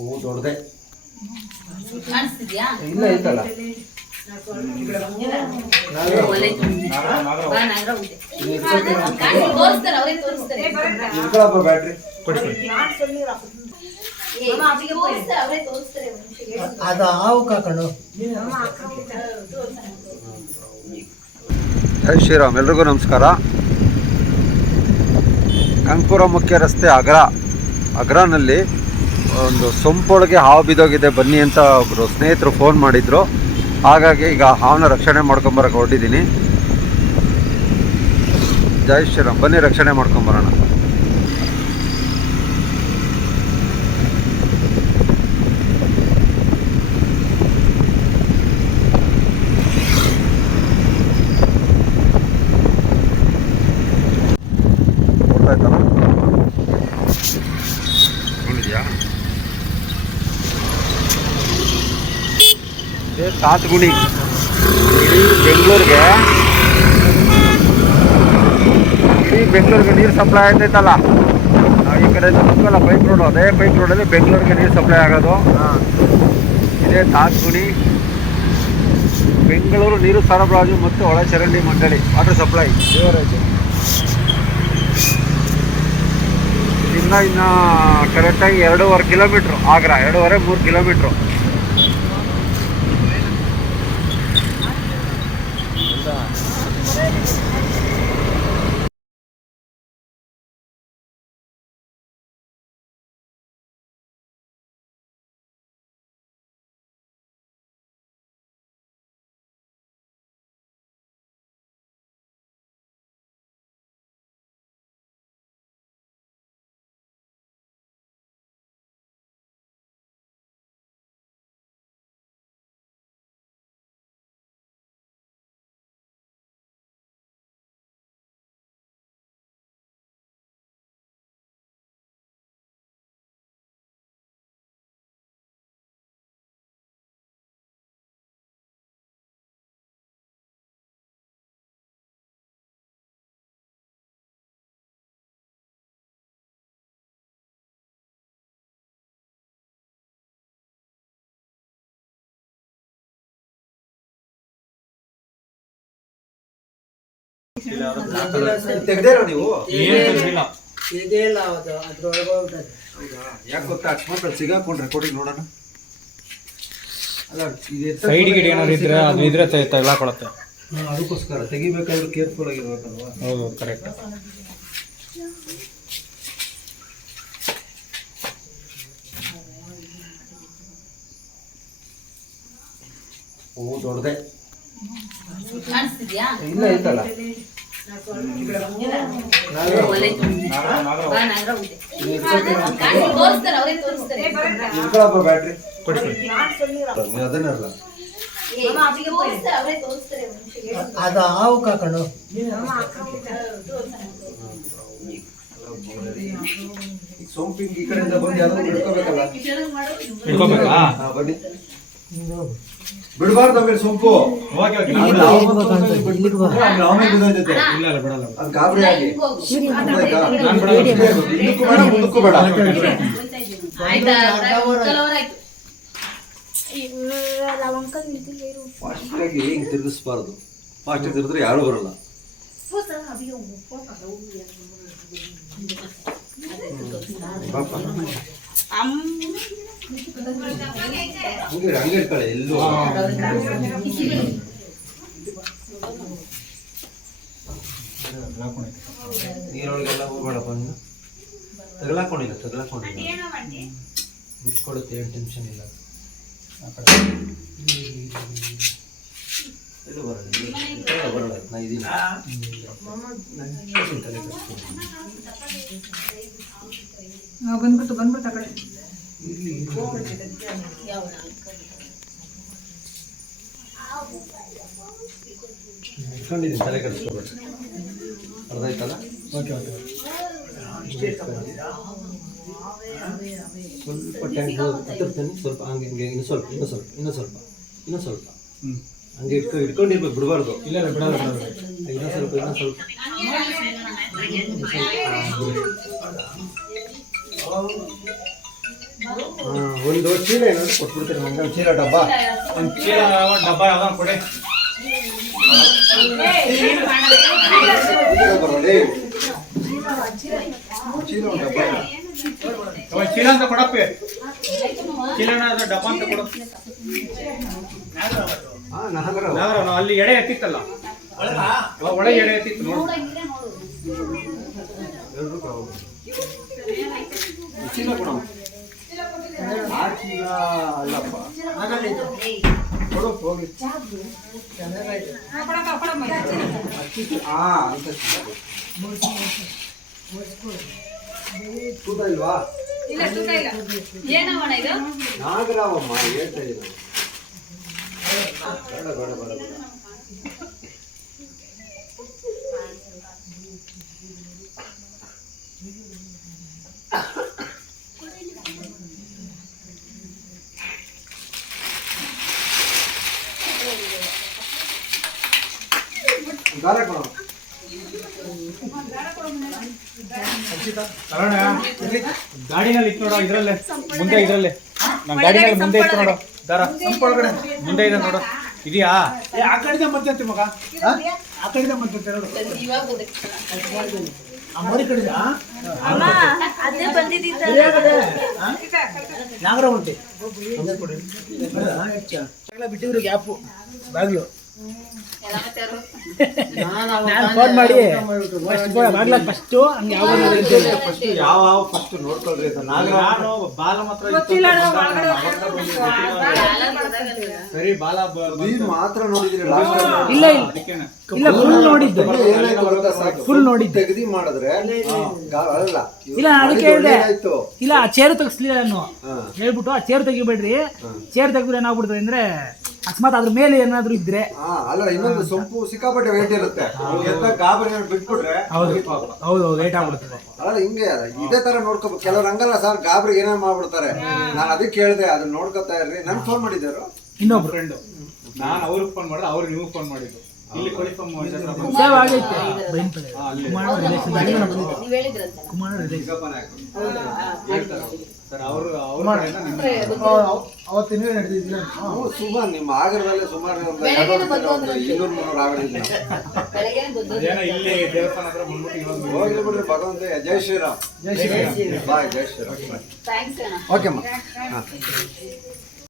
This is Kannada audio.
ಹೂ ದೊಡ್ಡದೆ. ಕಾಣಿಸ್ತಿದ್ಯಾ? ಇಲ್ಲ ಇತ್ತಲ್ಲ. ಇಟ್ಕೊಳಪ್ಪ ಬ್ಯಾಟ್ರಿ. ಅದು ಹಾವು ಕಾಕಣು ಜೈ ಶ್ರೀರಾಮ್ ಎಲ್ರಿಗೂ ನಮಸ್ಕಾರ. ಕಂಕುರ ಮುಖ್ಯ ರಸ್ತೆ ಅಗ್ರ. ಅಗ್ರಾನಲ್ಲಿ ಒಂದು ಸೊಂಪೊಳಗೆ ಹಾವು ಬಿದ್ದೋಗಿದೆ, ಬನ್ನಿ ಅಂತ ಒಬ್ಬರು ಸ್ನೇಹಿತರು ಫೋನ್ ಮಾಡಿದ್ರು. ಹಾಗಾಗಿ ಈಗ ಹಾವನ್ನ ರಕ್ಷಣೆ ಮಾಡ್ಕೊಂಬರಕ್ಕೆ ಹೊರಟಿದ್ದೀನಿ. ಜೈ ಶ್ರೀರಾಮ್, ಬನ್ನಿ ರಕ್ಷಣೆ ಮಾಡ್ಕೊಂಬರೋಣ. ಸಾತ್ಗುಣಿ ಇಡೀ ಬೆಂಗಳೂರಿಗೆ. ಇಡೀ ಬೆಂಗಳೂರಿಗೆ ನೀರು ಸಪ್ಲೈ ಆಗ್ತೈತಲ್ಲ. ನಾವು ಈ ಕಡೆ ಹೋಗಲ್ಲ ಪೈಪ್ ರೋಡು ಅದೇ ಪೈಪ್ ರೋಡಲ್ಲಿ ಬೆಂಗಳೂರಿಗೆ ನೀರು ಸಪ್ಲೈ ಆಗೋದು. ಇದೇ ತಾತ್ಗುಣಿ ಬೆಂಗಳೂರು ನೀರು ಸರಬರಾಜು ಮತ್ತು ಒಳಚರಂಡಿ ಮಂಡಳಿ ವಾಟರ್ ಸಪ್ಲೈ ದೇವರಾಜು ಇನ್ನು ಇನ್ನ ಕರೆಕ್ಟಾಗಿ ಎರಡೂವರೆ ಕಿಲೋಮೀಟ್ರು ಆಗ್ರಾ ಎರಡೂವರೆ ಮೂರು ಕಿಲೋಮೀಟ್ರು ತೆಗ್ದೇರೋ ನೀವು? ಇದೇ ಇಲ್ಲ. ಅದು ಅದ್ರೊಳಗೆ ಹೋಗ್ತದೆ ಯಾಕೆ ಗೊತ್ತಾ? ಅಕಸ್ಮಾತ್ ಅಲ್ಲಿ ಸಿಗಾಕೊಂಡ್ರೆ ಕೊಡಿ ನೋಡೋಣ. ಅಲ್ಲ ಇದು ಸೈಡ್ ಗಿಡ ಏನಾದ್ರು ಇದ್ರೆ ಅದು ಇದ್ರೆ ತೈತ ತಗ್ಲಾಕೊಳತ್ತೆ. ಹಾ, ಅದಕ್ಕೋಸ್ಕರ. ತೆಗಿಬೇಕಾದ್ರೆ ಕೇರ್ಫುಲ್ ಆಗಿರ್ಬೇಕಲ್ವಾ? ಹೌದು ಕರೆಕ್ಟ್ ಓ ದೊಡ್ಡದೆ. ಕಾಣಿಸ್ತಿದ್ಯಾ? ಇಲ್ಲ ಐತಲ್ಲ ಬ್ಯಾಟ್ರಿ ಅದನ್ನಲ್ಲ. ಅದು ಹಾವು ಕಾಕಣು ಸೋಂಪಿಂಗ್ ಈ ಕಡೆಯಿಂದ ಬಂದು ಯಾರು ಹಿಡ್ಕೋಬೇಕಲ್ಲ? ಬನ್ನಿ. ಬಿಡಬಾರ್ದು ಆಮೇಲೆ ಸೊಂಪು. ಅದು. ಗಾಬರಿ ಆಗಿ. ಹಿಂದಕ್ಕೂ ಬೇಡ ಮುಂದಕ್ಕೂ ಬೇಡ. ಹಿಂಗ್ ತಿರುಗಿಸ್ಬಾರ್ದು. ತಿರುಗಿದ್ರೆ ಯಾರು ಬರಲ್ಲ. ಪಾಪ. ಹಂಗೆ ಹಂಗೆ ಇಟ್ಕೊಳ್ಳಿ ಎಲ್ಲೂ. ನೀರೊಳಗೆಲ್ಲ ಹೋಗ್ಬೇಡಪ್ಪ ನೀನು ತಗಲಾಕೊಂಡಿಲ್ಲ ತಗಲಾಕೊಂಡಿಲ್ಲ. ಬಿಚ್ಕೊಡುತ್ತೆ ಏನು ಟೆನ್ಷನ್ ಇಲ್ಲ. ಎಲ್ಲೂ ಬರಲ್ಲ ಬರಲ್ಲ. ನಾ ಇದೀನಿ. ಬಂದ್ಬಿಟ್ಟು ಬಂದ್ಬಿಟ್ಟು ಆ ಕಡೆ. ಇಟ್ಕೊಂಡಿದ್ದೀನಿ ತಲೆ ಕೆಡಿಸ್ಕೋಬೇಡ ಅರ್ಧ ಆಯ್ತಲ್ಲ ಓಕೆ ಓಕೆ ಸ್ವಲ್ಪ ಟ್ಯಾಂಕ್ ಹತ್ತಿರ್ತಾನೆ ಸ್ವಲ್ಪ ಹಂಗೆ ಹಂಗೆ ಇನ್ನು ಸ್ವಲ್ಪ ಇನ್ನು ಸ್ವಲ್ಪ ಇನ್ನು ಸ್ವಲ್ಪ ಇನ್ನು ಸ್ವಲ್ಪ ಹ್ಮ್ ಹಂಗೆ ಇಟ್ಕೊ ಇಟ್ಕೊಂಡಿರ್ಬೇಕು ಬಿಡಬಾರ್ದು ಇಲ್ಲ ಇಲ್ಲ ಬಿಡಲ್ಲ ಬಿಡಲ್ಲ ಇನ್ನೂ ಸ್ವಲ್ಪ ಇನ್ನೂ ಸ್ವಲ್ಪ ಒಂದು ಚೀಲ ಏನಾದ್ರು ಕೊಟ್ಬಿಡ್ತೀರಿ ಒಂದು ಚೀಲ ಡಬ್ಬ. ಒಂದು ಚೀಲ ಡಬ್ಬ ಯಾವ್ದಾನ ಕೊಡಿ. ಚೀಲ ಒಂದು ಡಬ್ಬ. ಚೀಲ ಅಂತ ಕೊಡಪ್ಪ. ಚೀಲನ ಅದು ಡಬ್ಬ ಅಂತ ಕೊಡಪ್ಪ ಅಲ್ಲಿ ಎಡೆ ಎತ್ತಿತ್ತಲ್ಲ. ಒಳಗೆ ಎಡೆ ಎತ್ತಿತ್ತು ನೋಡಿ. ಚೀಲ ಕೊಡು. ಚೀಲ ಅಲ್ಲಪ್ಪ ಹೋಗಿ ಹಾ ಅಂತ ಇಲ್ವಾ ಇಲ್ಲ ನಾಗರಾವಮ್ಮ ಹೇಳ್ತಾ ಇದ್ದೀನಿ ಬೇಡ ಬೇಡ ಗಾಡಿನಲ್ಲಿ ಇತ್ತು ನೋಡೋ ಇದ್ರಲ್ಲೇ ಮುಂದೆ ಇದ್ರಲ್ಲೇ ನಮ್ಮ ಗಾಡಿನಲ್ಲಿ ಮುಂದೆ ಇತ್ತು ನೋಡೋ ದಾರ ಮುಂದೆ ಇದೆ ನೋಡೋ ಇದೆಯಾ ಆ ಕಡೆದ ಮತ್ತೆ ಮಗ ಆ ಕಡೆದ ಮತ್ತೆ ನೋಡು ಇವಾಗ ಗೊತ್ತಾಗ್ತದೆ. ಆ ಮರಿ ಕಡೆದ ನಾಗರ ಉಂಟೆ ಮತ್ತೆ ಯಾರು? ನಾನು ಫೋನ್ ಮಾಡಿ ಫಸ್ಟ್ ಬಾಗ್ಲ ಫಸ್ಟ್ ಹಂಗೆ ಯಾವ ಫಸ್ಟ್ ಯಾವ ಫಸ್ಟ್ ನೋಡ್ಕೊಳ್ರಿ ಅಂತ. ನಾಗರ ನಾನು ಬಾಲ ಮಾತ್ರ ಇತ್ತು ಗೊತ್ತಿಲ್ಲ ಅಂತ ಅದು ಬಂದಾಗ ಒಳಗಡೆ ನಾನು ಅವತ್ತ ಬಂದಿದ್ದು. ಕಾಲ ಗೊತ್ತಾಗಲ್ಲ. ಸರಿ ಬಾಲ ಬ- ಮಾತ್ರ ನೋಡಿದ್ರಿ ಇಲ್ಲ ಫುಲ್ ನೋಡಿದ್ದು. ನೋಡಿದ್ದೆ. ತೆಗ್ದಿ ಮಾಡಿದ್ರೆ ಅಲ್ಲ ಇಲ್ಲ, ಅದಕ್ಕೆ ಹೇಳ್ದೆ. ಇಲ್ಲ ಆ ಚೇರ್ ತೆಗಿಸ್ಲಿಲ್ಲ ನಾನು. ಹೇಳ್ಬಿಟ್ಟು ಆ ಚೇರ್ ತೆಗಿಬೇಡ್ರಿ. ಚೇರ್ ತೆಗೆದ್ರೆ ಏನಾಗ್ಬಿಡ್ತದೆ ಅಂದ್ರೆ ಅಕಸ್ಮಾತ್ ಅದ್ರ ಮೇಲೆ ಏನಾದ್ರು ಇದ್ರೆ ಹಾ ಅಲ್ಲ ಇನ್ನೊಂದು ಸೊಂಪು ಸಿಕ್ಕಾಪಟ್ಟೆ ವೇಟ್ ಇರುತ್ತೆ. ಗಾಬರಿ ಬಿಟ್ಬಿಟ್ರೆ ಹೌದು. ಪಾಪ. ಹೌದು ಲೇಟ್ ಆಗ್ಬಿಡುತ್ತೆ ಅಲ್ಲ ಹಿಂಗೆ ಇದೇ ತರ ನೋಡ್ಕೋಬೇಕು ಕೆಲವ್ರು ಹಂಗಲ್ಲ ಸರ್ ಗಾಬರಿ ಏನೇನ್ ಮಾಡ್ಬಿಡ್ತಾರೆ. ನಾನು ಅದಕ್ಕೆ ಕೇಳಿದೆ ಅದನ್ನ ನೋಡ್ಕೊತಾ ಇರ್ರಿ. ನನ್ ಫೋನ್ ಮಾಡಿದ್ದಾರೆ ಇನ್ನೊಬ್ರು. ಫ್ರೆಂಡ್ ನಾನು ಅವ್ರಿಗೆ ಫೋನ್ ಮಾಡಿದ್ರೆ. ಅವ್ರು ನೀವು ಫೋನ್ ಮಾಡಿದ್ದು ಇಲ್ಲಿ ಕಡೆ. ಅಲ್ಲಿ ಕುಮಾರ ರಿಲೇಷನ್ ಕುಮಾರ ರಿಲೇಷನ್ ಅವತ್ತಿನ ನಡೆದಿದ್ದಿಲ್ಲ ಸುಮಾರು ನಿಮ್ಮ ಆಗರದಲ್ಲೇ ಸುಮಾರು. ಇನ್ನೂರು ಮುನ್ನೂರು ಆಗಲಿಲ್ಲ ಹೋಗ್ಲಿ ಬಿಡ್ರಿ ಭಗವಂತ ಜೈ ಶ್ರೀರಾಮ್. ಜೈ ಶ್ರೀರಾಮ್. ಬಾಯ್ ಜೈ ಶ್ರೀರಾಮ್. ಥ್ಯಾಂಕ್ಸ್ ಅಣ್ಣ. ಓಕೆ ಅಮ್ಮ. ಹಾಂ.